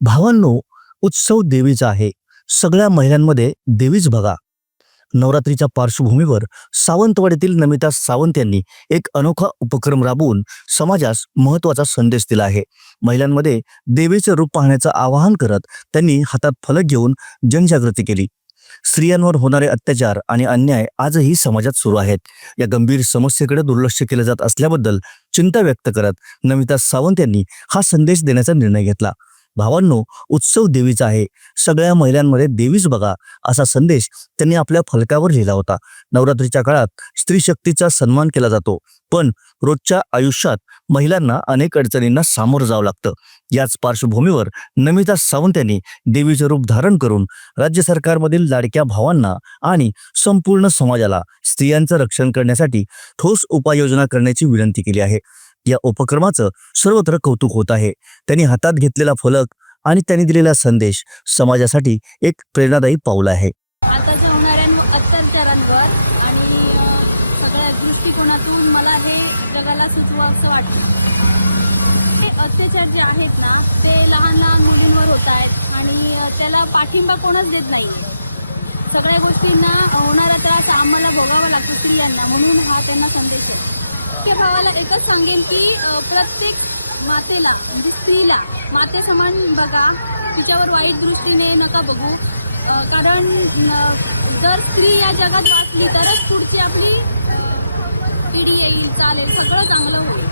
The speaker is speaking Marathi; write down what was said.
भावांनो उत्सव देवीचा आहे. सगळ्या महिलांमध्ये देवीच बघा. नवरात्रीच्या पार्श्वभूमीवर सावंतवाडीतील नमिता सावंत यांनी एक अनोखा उपक्रम राबवून समाजास महत्त्वाचा संदेश दिला आहे. महिलांमध्ये देवीचे रूप पाहण्याचं आवाहन करत त्यांनी हातात फलक घेऊन जनजागृती केली. स्त्रियांवर होणारे अत्याचार आणि अन्याय आजही समाजात सुरू आहेत. या गंभीर समस्येकडे दुर्लक्ष केले जात असल्याबद्दल चिंता व्यक्त करत नमिता सावंत यांनी हा संदेश देण्याचा निर्णय घेतला. भावांनो उत्सव देवीचा आहे. सगळ्या महिलांमध्ये देवीच बघा असा संदेश त्यांनी आपल्या फलकावर लिहिला होता. नवरात्रीच्या काळात स्त्री शक्तीचा सन्मान केला जातो. पण रोजच्या आयुष्यात महिलांना अनेक अडचणींना सामोरं जावं लागतं. याच पार्श्वभूमीवर नमिता सावंत यांनी देवीचे रूप धारण करून राज्य सरकारमधील लाडक्या भावांना आणि संपूर्ण समाजाला स्त्रियांचं रक्षण करण्यासाठी ठोस उपाययोजना करण्याची विनंती केली आहे. या उपक्रमाचं सर्वत्र कौतुक होत आहे. त्यांनी हातात घेतलेला फलक आणि त्यांनी दिलेला संदेश समाजासाठी एक प्रेरणादायी पाऊल आहे. दृष्टिकोनातून मला हे जगाला सुचवं असं वाटतं. हे अत्याचार जे आहेत ना ते लहान लहान मुलींवर होत आहेत आणि त्याला पाठिंबा कोणच देत नाही सगळ्या गोष्टींना होणारा त्रास आम्हाला भोगावा लागतो स्त्रियांना म्हणून हा त्यांना संदेश आहे. ते भावाला एकच सांगेन की प्रत्येक मातेला म्हणजे स्त्रीला माते समान बघा तिच्यावर वाईट दृष्टीने नका बघू. कारण जर स्त्री या जगात वाचली तरच पुढची आपली पिढी येईल चालेल सगळं चांगलं होईल